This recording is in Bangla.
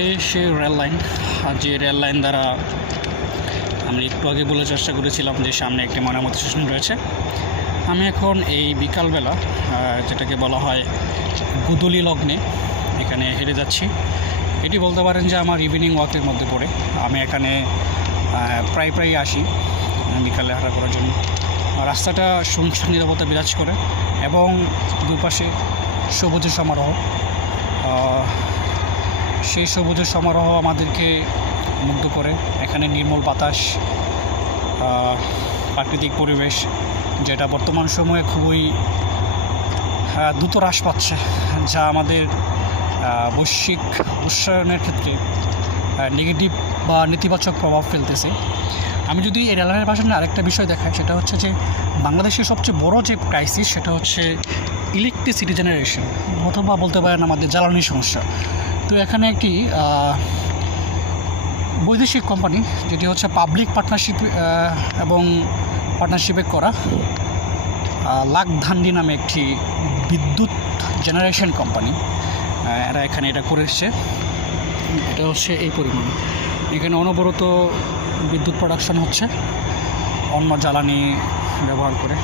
এই সেই রেল লাইন, যে রেল লাইন দ্বারা আমি একটু আগে বলে চেষ্টা করেছিলাম যে সামনে একটি ময়নামতি স্টেশন রয়েছে। আমি এখন এই বিকালবেলা যেটাকে বলা হয় গুদুলি লগ্নে এখানে হেঁটে যাচ্ছি। এটি বলতে পারেন যে আমার ইভিনিং ওয়াকের মধ্যে পড়ে। আমি এখানে প্রায় আসি বিকালে হাঁটা করার জন্য। রাস্তাটা শুনশান নীরবতা বিরাজ করে এবং দুপাশে সবুজের সমারোহ। সেই সবুজের সমারোহ আমাদেরকে মুগ্ধ করে। এখানে নির্মল বাতাস, প্রাকৃতিক পরিবেশ যেটা বর্তমান সময়ে খুবই দ্রুত হ্রাস পাচ্ছে, যা আমাদের বৈশ্বিক উষ্ণায়নের ক্ষেত্রে নেগেটিভ বা নেতিবাচক প্রভাব ফেলতেছে। আমি যদি এই রেললাইনের পাশে আরেকটা বিষয় দেখাই, সেটা হচ্ছে যে বাংলাদেশের সবচেয়ে বড় যে ক্রাইসিস সেটা হচ্ছে ইলেকট্রিসিটি জেনারেশন, অথবা বলতে পারেন আমাদের জ্বালানি সমস্যা। তো এখানে একটি বৈদেশিক কোম্পানি, যেটি হচ্ছে পাবলিক পার্টনারশিপ এবং পার্টনারশিপে করা, লাকধান্ডি নামে একটি বিদ্যুৎ জেনারেশন কোম্পানি, এরা এখানে এটা করে এসছে। এটা হচ্ছে এই পরিমাণ, এখানে অনবরত বিদ্যুৎ প্রোডাকশন হচ্ছে অন্য জ্বালানি ব্যবহার করে।